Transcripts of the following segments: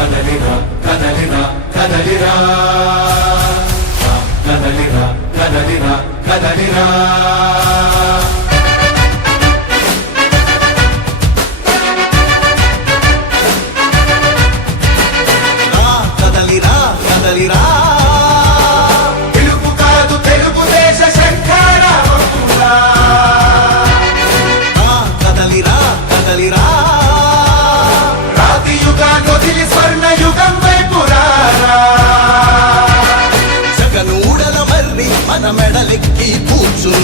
కదలిరా కదలిరా కదలిరా. కదలిరా కదలిరా కదలిరా. రా కదలిరా కదలిరా. పిలుపు కాదు తెలుగుదేశ శంఖారావమురా రా కదలిరా కదలిరా.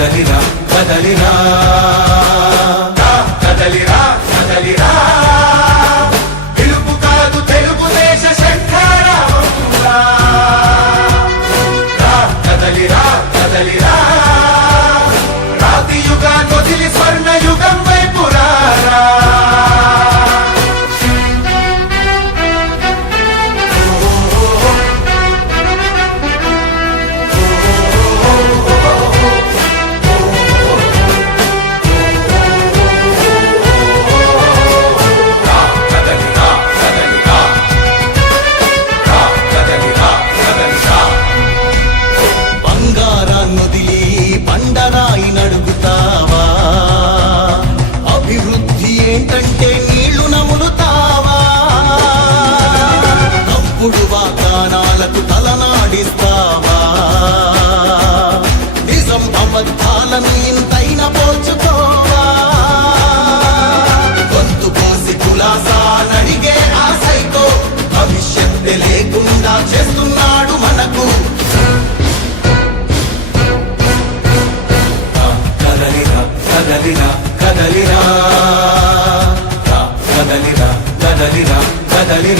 కదలిరా కదలిరా రా, కదలిరా కదలిరా కదలిరా